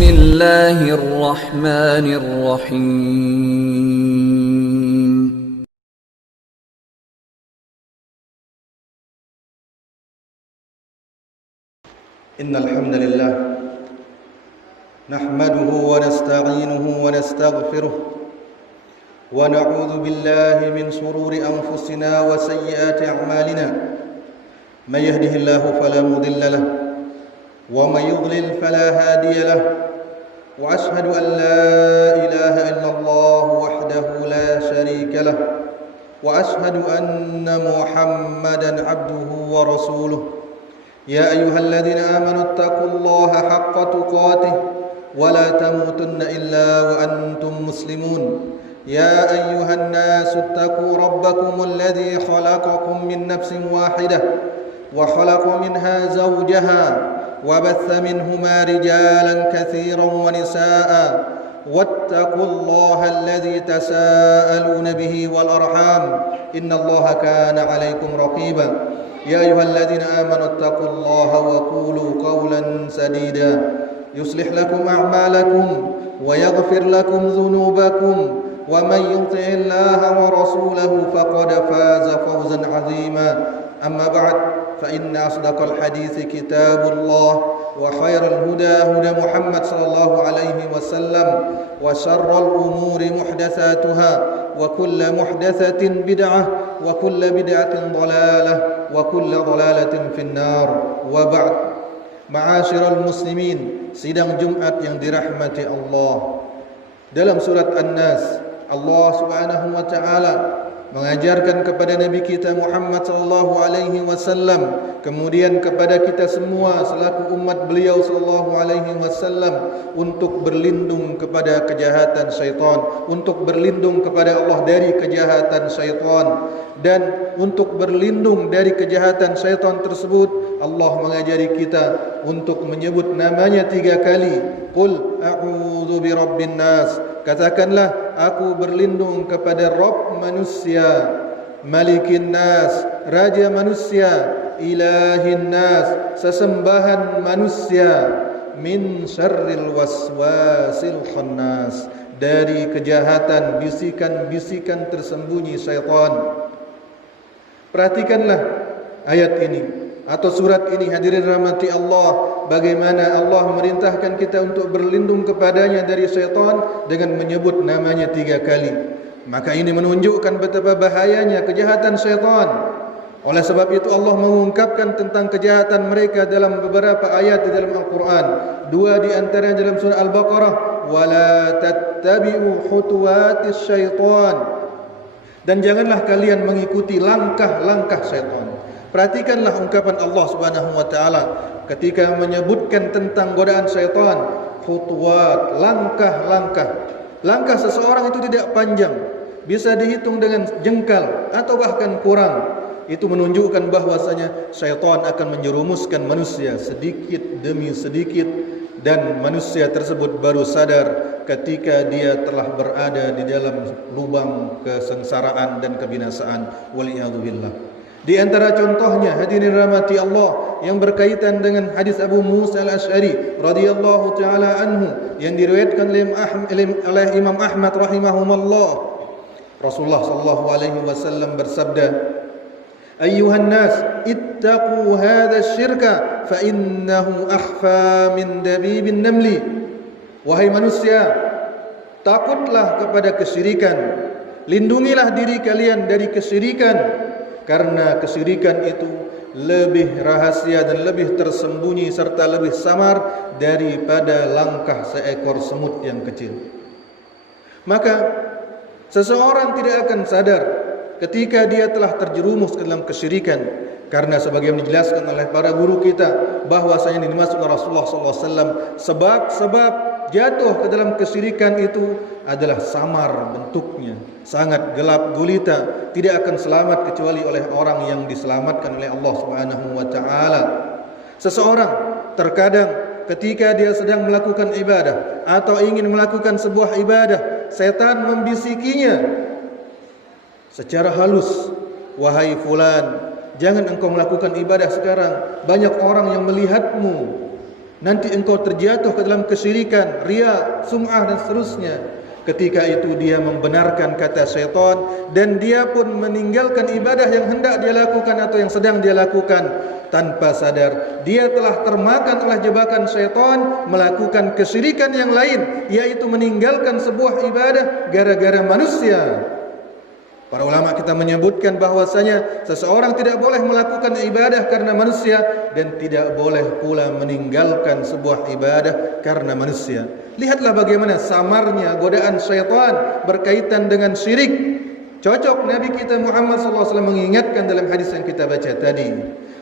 Bismillahirrahmanirrahim. Innal hamdalillah nahmaduhu wa nasta'inuhu wa nastaghfiruh wa na'udzu billahi min shururi anfusina wa sayyiati a'malina. May yahdihillahu fala mudilla lahu wa may yudlil fala hadiya lahu. Wa ashhadu an la ilaha illallah wahdahu la sharika lahu wa ashhadu anna Muhammadan 'abduhu wa rasuluh. يا أيها الذين آمنوا اتقوا الله حق تقاته ولا تموتن إلا وأنتم مسلمون. يا أيها الناس اتقوا ربكم الذي خلقكم من نفس واحدة وخلق منها زوجها وبث منهما رجالا كثيرا ونساء واتقوا الله الذي تساءلون به والأرحام إن الله كان عليكم رقيبا. يا أيها الذين آمنوا اتقوا الله وقولوا قولا سديدا يصلح لكم أعمالكم ويغفر لكم ذنوبكم ومن يطع الله ورسوله فقد فاز فوزا عظيما. أما بعد فإن أصدق الحديث كتاب الله وخير الهدى هدى محمد صلى الله عليه وسلم وشر الأمور محدثاتها وكل محدثة بدعة وكل بدعة ضلالة وكل ضلالة في النار. وبعد, ma'asyiral muslimin, sidang Jumat yang dirahmati Allah. Dalam surat An-Nas, Allah Subhanahu wa taala mengajarkan kepada Nabi kita Muhammad sallallahu alaihi wasallam, kemudian kepada kita semua selaku umat beliau sallallahu alaihi wasallam, untuk berlindung kepada kejahatan syaitan, untuk berlindung kepada Allah dari kejahatan syaitan. Dan untuk berlindung dari kejahatan syaitan tersebut, Allah mengajari kita untuk menyebut namanya 3 kali. Qul a'udzu birabbin nas, katakanlah aku berlindung kepada Rabb manusia, Malikin nas, raja manusia, Ilahin nas, sesembahan manusia, min syarril waswasil khannas, dari kejahatan bisikan-bisikan tersembunyi syaitan. Perhatikanlah ayat ini atau surat ini, hadirin rahmati Allah, bagaimana Allah merintahkan kita untuk berlindung kepadanya dari syaitan dengan menyebut namanya 3 kali. Maka ini menunjukkan betapa bahayanya kejahatan syaitan. Oleh sebab itu Allah mengungkapkan tentang kejahatan mereka dalam beberapa ayat di dalam Al-Quran. 2 di antaranya dalam surah Al-Baqarah, wala tattabi'u khutuwatis syaitan, dan janganlah kalian mengikuti langkah-langkah syaitan. Perhatikanlah ungkapan Allah Subhanahu wa taala ketika menyebutkan tentang godaan syaitan, khutuwat, langkah-langkah. Langkah seseorang itu tidak panjang, bisa dihitung dengan jengkal atau bahkan kurang. Itu menunjukkan bahwasanya syaitan akan menjerumuskan manusia sedikit demi sedikit, dan manusia tersebut baru sadar ketika dia telah berada di dalam lubang kesengsaraan dan kebinasaan. Waliyadzubillah. Di antara contohnya, hadirin rahmati Allah, yang berkaitan dengan hadis Abu Musa al-Asy'ari radhiyallahu taala anhu yang diriwayatkan oleh Imam Ahmad rahimahumullah. Rasulullah sallallahu alaihi wasallam bersabda, Ayyuhan nas, ittaqu hadha syirka fa innahu akhfa min dabibin namli. Wahai manusia, takutlah kepada kesyirikan, lindungilah diri kalian dari kesyirikan, karena kesyirikan itu lebih rahasia dan lebih tersembunyi serta lebih samar daripada langkah seekor semut yang kecil. Maka seseorang tidak akan sadar ketika dia telah terjerumus ke dalam kesyirikan, karena sebagaimana dijelaskan oleh para guru kita bahwasanya ini dimaksud Rasulullah SAW, sebab-sebab jatuh ke dalam kesyirikan itu adalah samar bentuknya, sangat gelap gulita, tidak akan selamat kecuali oleh orang yang diselamatkan oleh Allah Subhanahu wa taala. Seseorang terkadang ketika dia sedang melakukan ibadah atau ingin melakukan sebuah ibadah, setan membisikinya secara halus, wahai fulan, jangan engkau melakukan ibadah sekarang, banyak orang yang melihatmu. nanti engkau terjatuh ke dalam kesyirikan, riya, sum'ah dan seterusnya. Ketika itu dia membenarkan kata syaitan dan dia pun meninggalkan ibadah yang hendak dia lakukan atau yang sedang dia lakukan. Tanpa sadar dia telah termakan oleh jebakan syaitan melakukan kesyirikan yang lain, yaitu meninggalkan sebuah ibadah gara-gara manusia. Para ulama kita menyebutkan bahwasanya seseorang tidak boleh melakukan ibadah karena manusia dan tidak boleh pula meninggalkan sebuah ibadah karena manusia. Lihatlah bagaimana samarnya godaan syaitan berkaitan dengan syirik. Cocok Nabi kita Muhammad SAW mengingatkan dalam hadis yang kita baca tadi.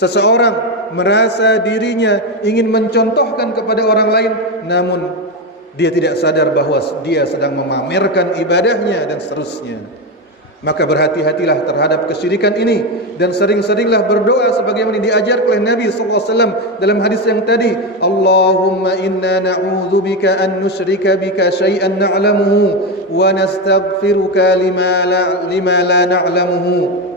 Seseorang merasa dirinya ingin mencontohkan kepada orang lain, namun dia tidak sadar bahwa dia sedang memamerkan ibadahnya dan seterusnya. Maka berhati-hatilah terhadap kesyirikan ini dan sering-seringlah berdoa sebagaimana diajar oleh Nabi SAW dalam hadis yang tadi. Allahumma inna na'udzubika an nusyrika bika syai'an na'lamuhu wa nastaghfiruka lima la na'lamuhu.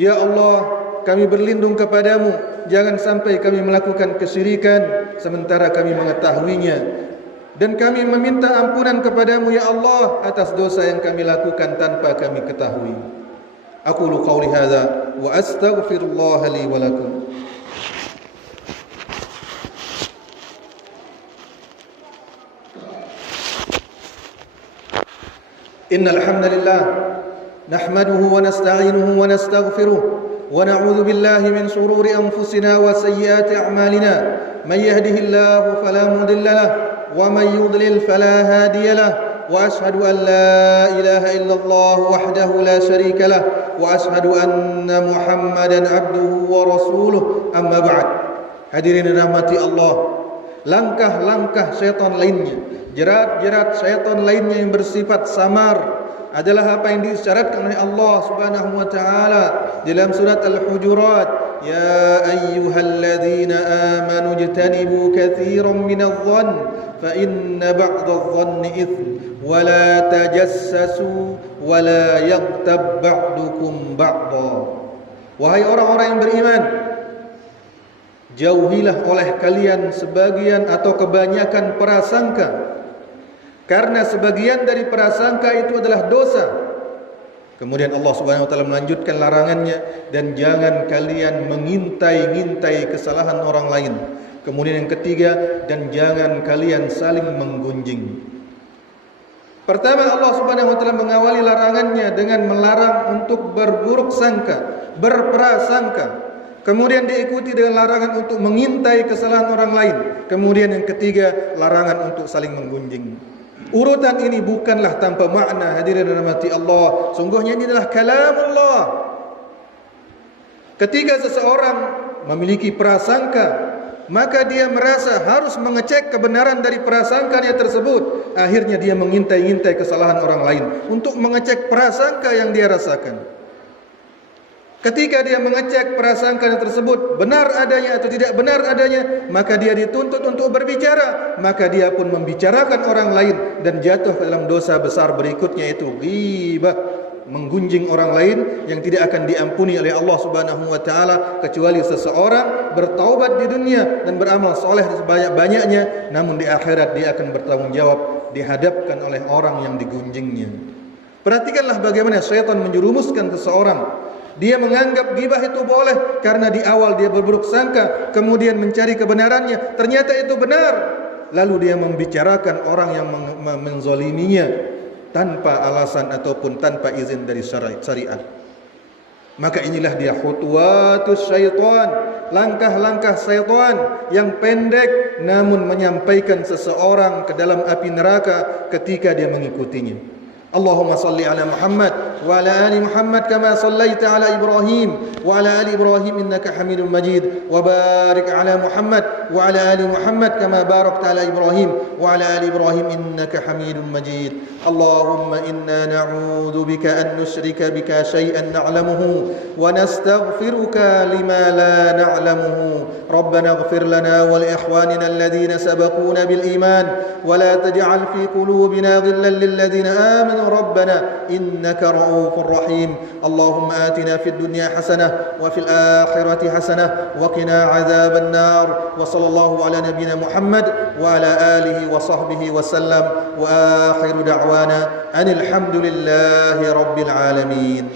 Ya Allah, kami berlindung kepadamu, jangan sampai kami melakukan kesyirikan sementara kami mengetahuinya. Dan kami meminta ampunan kepadamu ya Allah atas dosa yang kami lakukan tanpa kami ketahui. Aqulu qawli hadza wa astaghfirullah li wa lakum. Innal hamdalillah nahmaduhu wa nasta'inuhu wa nastaghfiruh wa na'udzu billahi min shururi anfusina wa sayyiati a'malina. May yahdihillahu fala mudilla lahu ومن يضلل فلا هادي له وأشهد أن لا إله إلا الله وحده لا شريك له وأشهد أن محمدا عبده ورسوله أما بعد. Hadirin dirahmati Allah, langkah-langkah syaitan lainnya, jerat-jerat syaitan lainnya yang bersifat samar adalah apa yang disyaratkan oleh Allah Subhanahu wa taala dalam surat Al-Hujurat. Ya ayyuhalladzina amanu ijtanibu katsiran minadh-dhann fa inna ba'dadh-dhanni itsm wa la tajassasu wa la yaghtab ba'dukum ba'dha. Wahai orang-orang yang beriman, jauhilah oleh kalian sebagian atau kebanyakan prasangka, karena sebagian dari prasangka itu adalah dosa. Kemudian Allah Subhanahu wa taala melanjutkan larangannya, dan jangan kalian mengintai-ngintai kesalahan orang lain. Kemudian yang ketiga, dan jangan kalian saling menggunjing. Pertama, Allah Subhanahu wa taala mengawali larangannya dengan melarang untuk berburuk sangka, berprasangka. Kemudian diikuti dengan larangan untuk mengintai kesalahan orang lain. Kemudian yang ketiga, larangan untuk saling menggunjing. Urutan ini bukanlah tanpa makna, hadirin dan rahmati Allah. Sungguhnya ini adalah kalamullah. Ketika seseorang memiliki prasangka, maka dia merasa harus mengecek kebenaran dari prasangkanya tersebut. Akhirnya dia mengintai-intai kesalahan orang lain untuk mengecek prasangka yang dia rasakan. Ketika dia mengecek prasangka tersebut benar adanya atau tidak benar adanya, maka dia dituntut untuk berbicara. Maka dia pun membicarakan orang lain dan jatuh ke dalam dosa besar berikutnya, itu ghibah, menggunjing orang lain yang tidak akan diampuni oleh Allah Subhanahu wa taala kecuali seseorang bertaubat di dunia dan beramal soleh sebanyak-banyaknya, namun di akhirat dia akan bertanggung jawab dihadapkan oleh orang yang digunjingnya. Perhatikanlah bagaimana syaitan menjerumuskan seseorang. Dia menganggap ghibah itu boleh karena di awal dia berburuk sangka, kemudian mencari kebenarannya, ternyata itu benar. Lalu dia membicarakan orang yang menzaliminya tanpa alasan ataupun tanpa izin dari syariat. Maka inilah dia khutuwatus syaitan, langkah-langkah syaitan yang pendek namun menyampaikan seseorang ke dalam api neraka ketika dia mengikutinya. Allahumma salli ala Muhammad wa ala ali Muhammad kama sallaita ala Ibrahim wa ala ali Ibrahim innaka Hamidum Majid, wa barik ala Muhammad wa ala ali Muhammad kama barakta ala Ibrahim wa ala ali Ibrahim innaka Hamidum Majid. Allahumma inna na'udzu bika an nusyrika bika syai'an na'lamuhu wa nastaghfiruka lima la na'lamuhu. Rabbana ighfir lana wa li ikhwanina alladhina sabaquna bil iman wa la taj'al fi qulubina ghillan lil ladzina amanu ربنا إنك رؤوف رحيم اللهم آتنا في الدنيا حسنة وفي الآخرة حسنة وقنا عذاب النار وصلى الله على نبينا محمد وعلى آله وصحبه وسلم وآخر دعوانا أن الحمد لله رب العالمين.